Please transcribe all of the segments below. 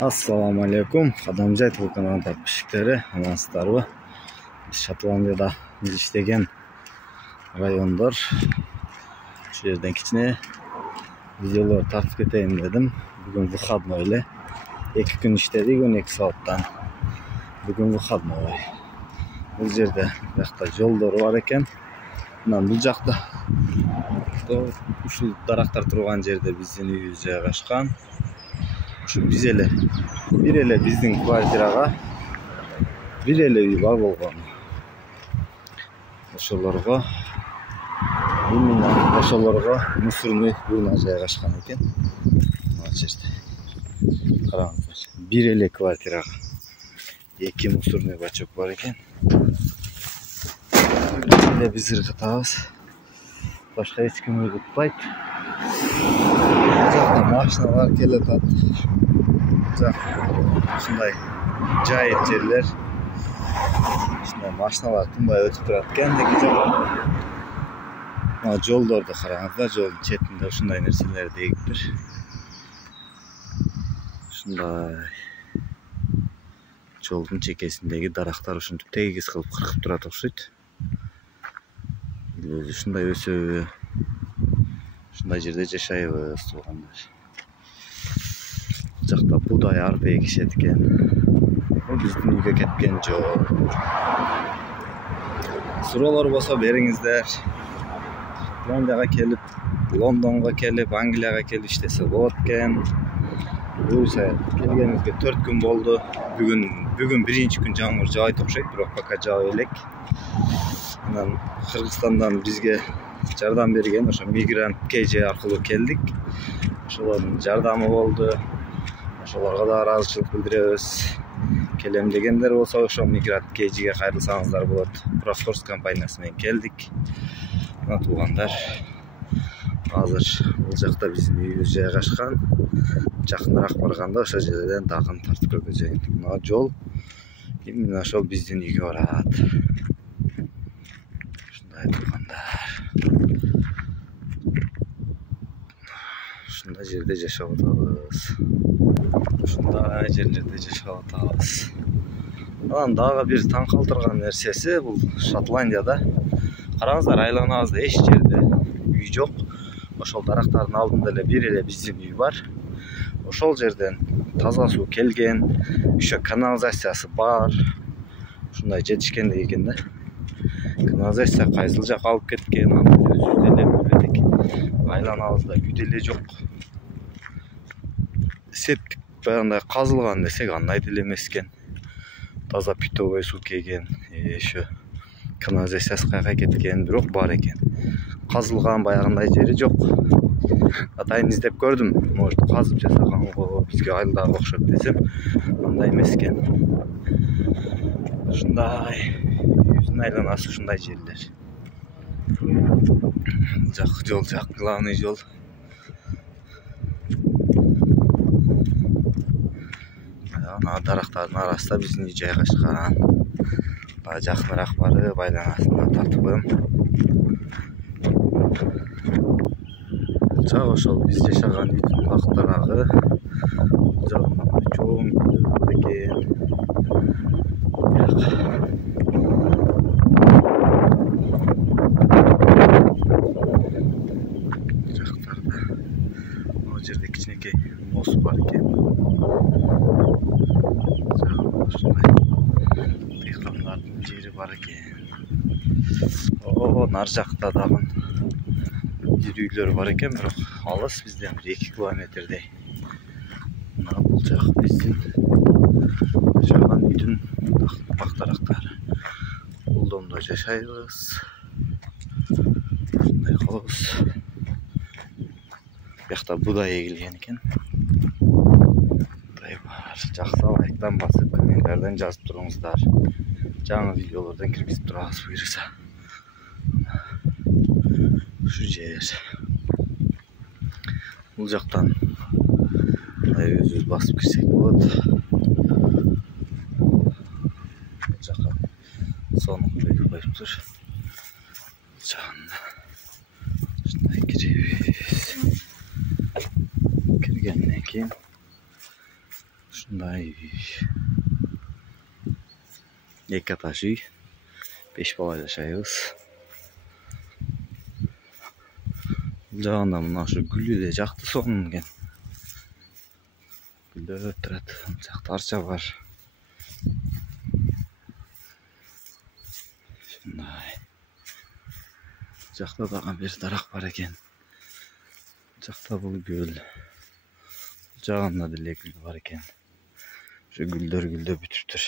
Assalamu alaikum. Qadamjay telekanalının tatbişikleri. Amansızlarбы? Şotlandiyada biz işlеген rayonlar. Şu yerden kichine videolar tartib keteyim dedim. Bugün выходной. 2 gün işledik 12 saatdan. Bugün выходной. Bu yerde yollar var eken. Bundan bu жақта şu daraqtar turgan yerde bizden uyumuz жайгашкан. Şu biz ele bizden kvartiraga bir ele uy var bolgon. Oşolarga musurny uyuna жайгашкан экен. Мына жерде. Караңыздар. Bir ele kvartiraga 2 musurny бачок бар экен. Biz ыргытабыз. Başka hiç kim ırgıtpayt. Uzakta maşinalar keletat. Şunday jayet yerler. Şunday maşinalar tınbay ötüp turatken deki жок. Ama жолдорду караңыздар, жолдун четинде ушундай нерселер дегиптир. Şunday жолдун чекесиндеги дарактар ушинтип тегиз кылып кыркып турат окшойт. Şunday ösöbü, şunday жерде жашайбыз туугандар. Жақта будай арпа егишет экен. Бул биздин үйгө кеткен жок. Суроолор болсо бериңиздер. Шотландияга келип, Лондонго келип, Англияга келип иштесе болот экен. Бул келгенибизге 4 күн болду. Бүгүн биринчи күн жамгыр жаайт окшойт, бирок пока жаап элек. Анан Кыргызстандан бизге жардам берген ошо мигрант KJ аркылуу келдик. Ошолордун жардамы болду. Ошолорго да ыраазычылык билдиребиз. Келем дегендер болсо ошо мигрант KJге кайрылсаңыздар болот. Профорс компаниясы менен келдик. Мына туугандар. Азыр бул жакта биздин үйүбүз жайгашкан. Жакыныраак барганда ошол жерден дагы тартып көргөзөйүн. Мына жол именно ошол биздин үйгө барат. Şunda жерде жашап атабыз. Şunda жерлерде жашап атабыз. Анан дагы бир таң калтырган нерсеси бул Шотландияда. Караңыздар, айланабызда эч жерде үй жок. Ошол дарактардын алдында эле бир эле биздин үй бар. Ошол жерден таза суу келген, ошо канализациясы бар. Ушундай жетишкендик экен да. Канализация кайсыл жакка алып кеткен, аны өзүбүз деле билбедик. Айланабызда үй деле жок. Септик баягындай казылган десек андай деле эмес экен. Таза питовый суу келген, ошо канализациясы кайка кеткен, бирок бар экен. Казылган баягындай жери жок. Атайын издеп көрдүм. Может, казып жасаганго бизге айылдагы окшоп десем, андай эмес экен. Ушундай үйүбүздүн айланасы ушундай жерлер. Жол жак, главный жол. Ана дарактардын арасында биздин үй жайгашкан. Жакыныраак барып айланасына тартыбым. Жак ошол биз жашаган үйдүн бактарагы. Чоң бар экен. Жактарда могу жерде кичинекей мост бар экен. Ушундай дыйкандардын жери бар экен. Нар жакта дагы бир үйлөр бар экен, бирок алыс бизден 2 километрдей. Мына бул жак биздин жашаган үйдүн бактарактары. Бул домдо жашайбыз. Ушундай кылабыз. Бuyakta buday egilген eкен. Buday бар. Жақсы лайктан басып, комменттерден жазып туруңуздар. Жаңы видеолордон киргизип турабыз буюрса. Ушу жер. Бул жактан өзүбүз басып кирсек болот. Бул жакка сону коюптур. Жагында ушундай киребиз. Киргенден кийин Ушундай эки этаж үй, 5 бала жашайбыз. Бул жагында мына ушу гүлү эле жакты сонун экен. Гүлдөр турат, жакта арча бар. Ушундай. Жакта дагы бир дарак бар экен. Жакта бул гүл. Бул жагында деле гүл бар экен. Şu gülдөр бүтүптүр.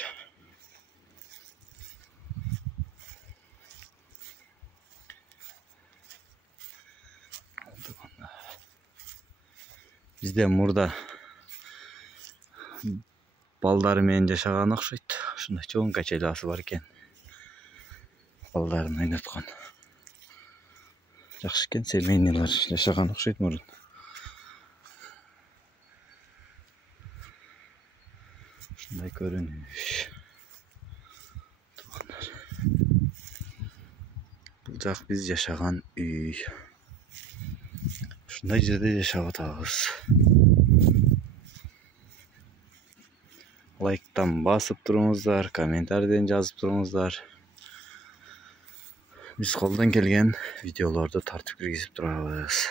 Bizde murda балдары менен жашаган окшойт. Ушундай чоң качеласы бар экен. Балдарын ойноткон. Жакшы экен, семейныйлар жашаган окшойт мурун. Ушундай көрүнүш. Бул жак биз жашаган үй. Ушундай жерде жашап атабыз. Лайктан басып туруңуздар, комментарийден жазып туруңуздар. Биз колдон келген видеолорду тартып киргизип турабыз.